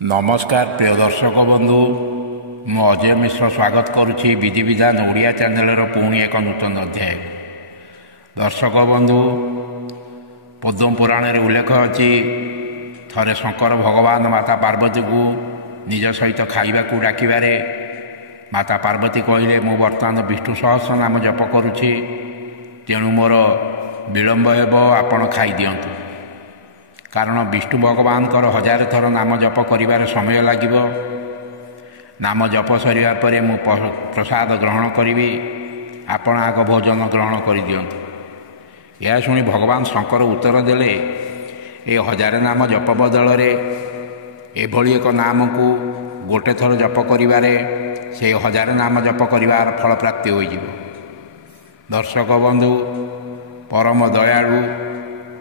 नमस्कार प्रिय दर्शक बंधु मु अजय मिश्र स्वागत करुच्ची विधि विधान ओडिया चैनल पुणी एक नूतन अध्याय। दर्शक बंधु पद्म पुराण उल्लेख अच्छी थरे शंकर भगवान माता पार्वती को निज सहित खाइबा डाकिबारे माता पार्वती कहले मु बर्तमान विष्णु सहस्र नाम जप करुच्ची तेणु मोर विलंब हेब आपण खाई दियंतु कारण विष्णु भगवान हजार थर नाम जप कर समय लगे नाम जप सरिया पर मु प्रसाद ग्रहण करी आपण आग भोजन ग्रहण कर दियंतु। यह शुणी भगवान शंकर उत्तर देले ए हजार नाम जप बदल एभली एक नाम को गोटे थर जप करिबारे से हजार नाम जप करिबार फल प्राप्ति हो। दर्शक बंधु परम दयालु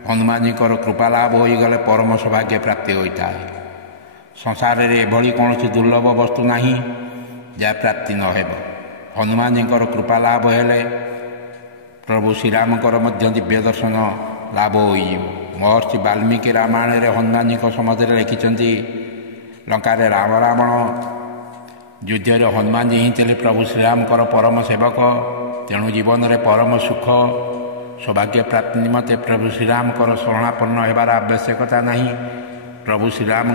हनुमान जी कृपा लाभ हो गले परम सौभाग्य प्राप्ति होता है। संसार में एभली कौन दुर्लभ वस्तु नहीं जहाँ प्राप्ति न हो। हनुमान जी कृपा लाभ हेले प्रभु श्रीराम दिव्य दर्शन लाभ हो। महर्षि वाल्मीकि रामायण रे हनुमान जी सम्बन्ध लिखिं लंकार राम रावण युद्ध हनुमान जी ही थे प्रभु श्रीराम परम सेवक। तेणु जीवन में परम सुख सौभाग्य प्राप्ति निमंते प्रभु श्रीराम शरणापन्न होबार आवश्यकता नहीं। प्रभु श्रीराम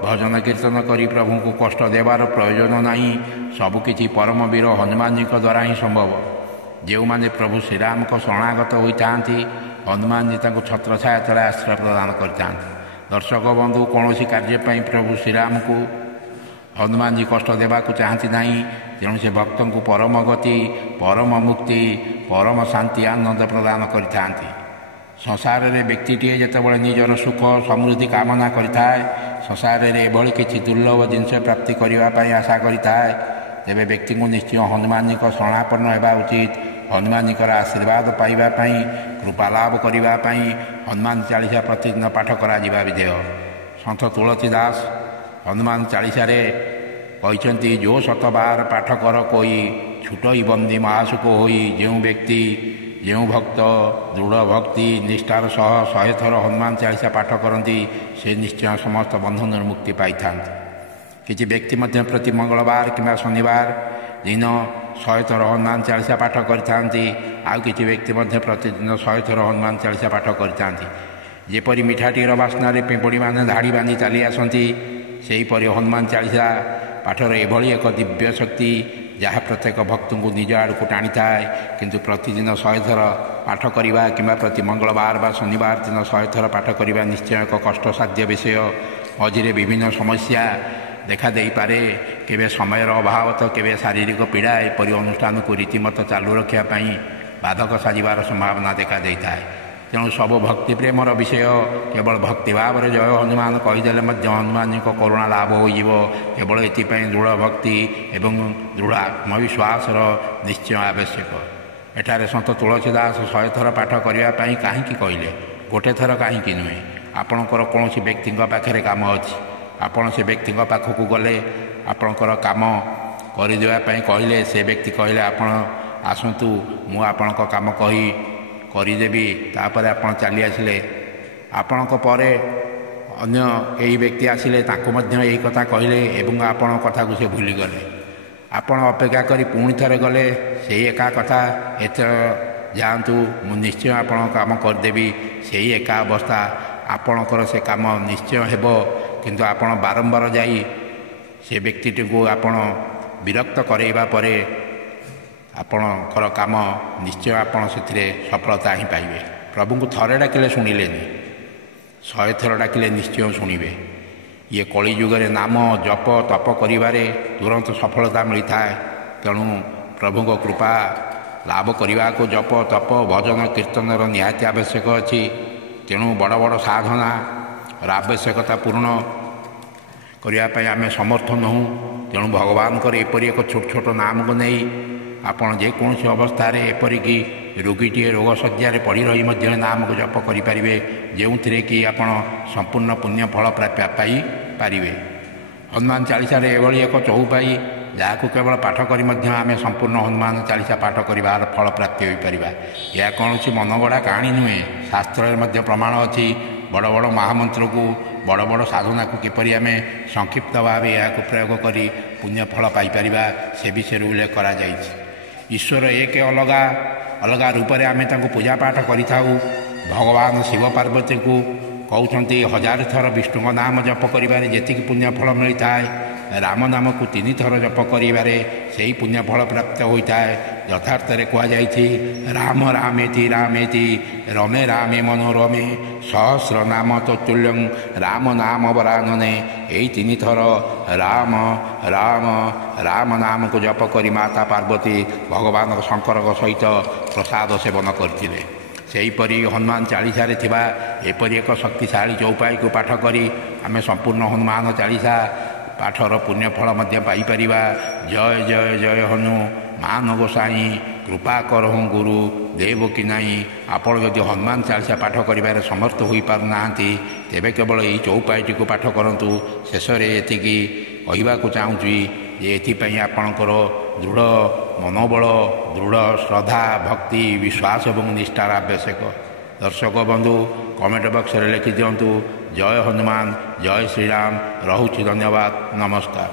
भजन कीर्तन करी प्रभु को कष्ट देवार प्रयोजन नहीं। सबकि परम वीर हनुमान जी द्वारा ही संभव। जो मैंने प्रभु श्रीराम शरणागत होता हनुमान जी छत्र छाया तले आश्रय प्रदान करता। दर्शक बंधु कौन कार्यपाई प्रभु श्रीराम को हनुमान जी कष्ट देवा चाहती नहीं। तेणु से भक्त को परम गति परम मुक्ति परम शांति आनंद प्रदान करते। संसार में व्यक्तिटे जितेबाला निजर सुख समृद्धि कामना करें संसार में एभली किसी दुर्लभ जिनस प्राप्ति करने आशा करें तेरे व्यक्ति को निश्चय हनुमान जी शरणापन्न होगा उचित। हनुमान जी आशीर्वाद पाइबापी कृपा लाभ करने हनुमान चालीसा प्रतिदिन पाठ करा विधेय। सन्थ तुलसीदास हनुमान चालीसा कहते जो शत बार पाठ कर कोई छुटई बंदी महासुख होई। जो व्यक्ति जो भक्त दृढ़ भक्ति निष्ठार सह 100 थर हनुमान चालीसा पाठ करती से निश्चय समस्त बंधन मुक्ति पाई था। किसी व्यक्ति मध्य प्रति मंगलवार कि शनिवार दिन 100 थर हनुमान चालीसा पाठ करती आउ किसी व्यक्ति मध्य प्रतिदिन 100 थर हनुमान चालीसा पाठ करती। जेपरी मिठाटीर बास्नार पिंपड़ी मैंने धाड़ी बांधि चली आसती सेहीपरि हनुमान चालीसा पाठर एभली एक दिव्य शक्ति जहाँ प्रत्येक भक्त को निज आड़ को टाणी थाए। किंतु प्रतिदिन 100 थर पाठ करवा कि प्रति मंगलवार बा शनिवार दिन 100 थर पाठ करवा निश्चय एक कष्टसाध्य विषय। मझिरे विभिन्न समस्या देखा दे पारे केवे समयर अभाव तो केवे शारीरिक पीड़ा एपरी अनुष्ठान को रीतिमत चालू रखापी बाधक साजिबार संभावना देखा देता है। तेणु सब भक्ति प्रेमर विषय केवल भक्ति भाव जय हनुमान कहीदे हनुमान जी करुणा लाभ हो केवल ये दृढ़ भक्ति एवं दृढ़ आत्मविश्वास निश्चय आवश्यक। एठारे सन्त तुलसीदास 100 थर पाठ करने कहीं कहले गोटे थर कहीं नुहे। आपणकर कौन व्यक्ति पाखे कम अच्छी आपण से व्यक्ति पाखक गले आपणकर कम करदेवाई कहले से व्यक्ति कहले आपण आसतु मु आपण काम कही करदेवी तापर आपण चली आसिले आपण परे अन्य यही व्यक्ति आसिले यही कथा कहले एवं आपण कथा को से भूली गले। आपण अपेक्षा करी पुणी थरे गले से एका कथा एत जातु मु निश्चय आपण काम करदेवी से एका अवस्था आपणकर से काम निश्चय हेब। किंतु आपण बारंबार जाई से व्यक्ति को आपण विरक्त करैबा परे आपणकर काम निश्चय आपण से सफलता ही पाइबे। प्रभु को थरे डाकिले शुणिले 100 थर डाकिले निश्चय शुणिबे। ये कली जुगे नाम जप तप करिबारे तुरंत सफलता मिलता है। तेणु प्रभु को कृपा लाभ करने को जप तप भजन कीर्तन निहाती आवश्यक अच्छी। तेणु बड़ बड़ साधना आवश्यकता पूर्ण करने आम समर्थ नहूँ। तेणु भगवान एपरी एक छोट छोट नाम को नहीं आपण जेकोसी अवस्था एपरिकी रोगीटे रोग शज्यार पड़ रही नाम को जप करें जो थे कि आपण संपूर्ण पुण्य फल पाई पारे। हनुमान चालीसा एभली एक चौपाई जहाँ केवल पाठ करी आम संपूर्ण हनुमान चालीसा पाठ करार फल प्राप्ति हो पार। यह कौन मनगढ़ा कहानी नुहे। शास्त्र प्रमाण अच्छी बड़ बड़ महामंत्र को ବଡ଼ ବଡ଼ ସାଧନାକୁ କିପରି ଆମେ ସଂକ୍ଷିପ୍ତ ଭାବେ ଏହାକୁ ପ୍ରୟୋଗ କରି ପୁଣ୍ୟ ଫଳ ପାଇପାରିବା ସେ ବିଷୟରେ ଉଲ୍ଲେଖ କରାଯାଇଛି। ଈଶ୍ୱର ଏକ ଅଲଗା ଅଲଗା ରୂପରେ ଆମେ ତାଙ୍କୁ ପୂଜାପାଠ କରିଥାଉ। ଭଗବାନ ଶିବ ପାର୍ବତୀଙ୍କୁ କହୁଛନ୍ତି 1000 ଥର ବିଷ୍ଣୁଙ୍କ ନାମ ଜପ କରିବାରେ ଯେତିକି ପୁଣ୍ୟ ଫଳ ମିଳିଥାଏ, ରାମ ନାମକୁ 3 ଥର ଜପ କରିବାରେ ସେହି ପୁଣ୍ୟ ଫଳ ପ୍ରାପ୍ତ ହୋଇଥାଏ। ଯଥାର୍ଥରେ କୁହାଯାଇଛି ରାମ ରାମେତି ରାମେତି ରମେ ରାମେ ମନୋରମେ ସହସ୍ର ନାମ ତତୁଲ୍ୟଂ ରାମ ନାମ ବରାନନେ। ଏହି 3 ଥର ରାମ ରାମ ରାମ ନାମକୁ ଜପ କରି ମାତା ପାର୍ବତୀ ଭଗବାନ ଶଙ୍କରଙ୍କ ସହିତ ପ୍ରସାଦ ସେବନ କରିଥିଲେ। ସେହିପରି ହନୁମାନ ଚାଳିଶାରେ ଥିବା ଏପରି ଏକ ଶକ୍ତିଶାଳୀ ଚଉପାଇକୁ ପାଠ କରି ଆମେ ସମ୍ପୂର୍ଣ୍ଣ ହନୁମାନ ଚାଳିଶା ପାଠର ପୁଣ୍ୟଫଳ ମଧ୍ୟ ପାଇପାରିବା। ଜୟ ଜୟ ଜୟ ହନୁମାନ ଗୋସାଇଁ କୃପା କରହୁଁ ଗୁରୁ ଦେବ କି ନାହିଁ। ଆପଣ ଯଦି ହନୁମାନ ଚାଳିଶା ପାଠ କରିବାରେ ସମର୍ଥ ହୋଇପାରୁନାହାନ୍ତି ତେବେ କେବଳ ଏହି ଚଉପାଇଟିକୁ ପାଠ କରନ୍ତୁ। ଶେଷରେ ଏତିକି କହିବାକୁ ଚାହୁଁଛି ଯେ ଏଥିପାଇଁ ଆପଣଙ୍କର ଦୃଢ଼ ମନୋବଳ, ଦୃଢ଼ ଶ୍ରଦ୍ଧା, ଭକ୍ତି, ବିଶ୍ୱାସ ଏବଂ ନିଷ୍ଠାର ଆବଶ୍ୟକ। ଦର୍ଶକ ବନ୍ଧୁ କମେଣ୍ଟ ବକ୍ସରେ ଲେଖିଦିଅନ୍ତୁ ଜୟ ହନୁମାନ, ଜୟ ଶ୍ରୀରାମ। ରହୁଛି, ଧନ୍ୟବାଦ, ନମସ୍କାର।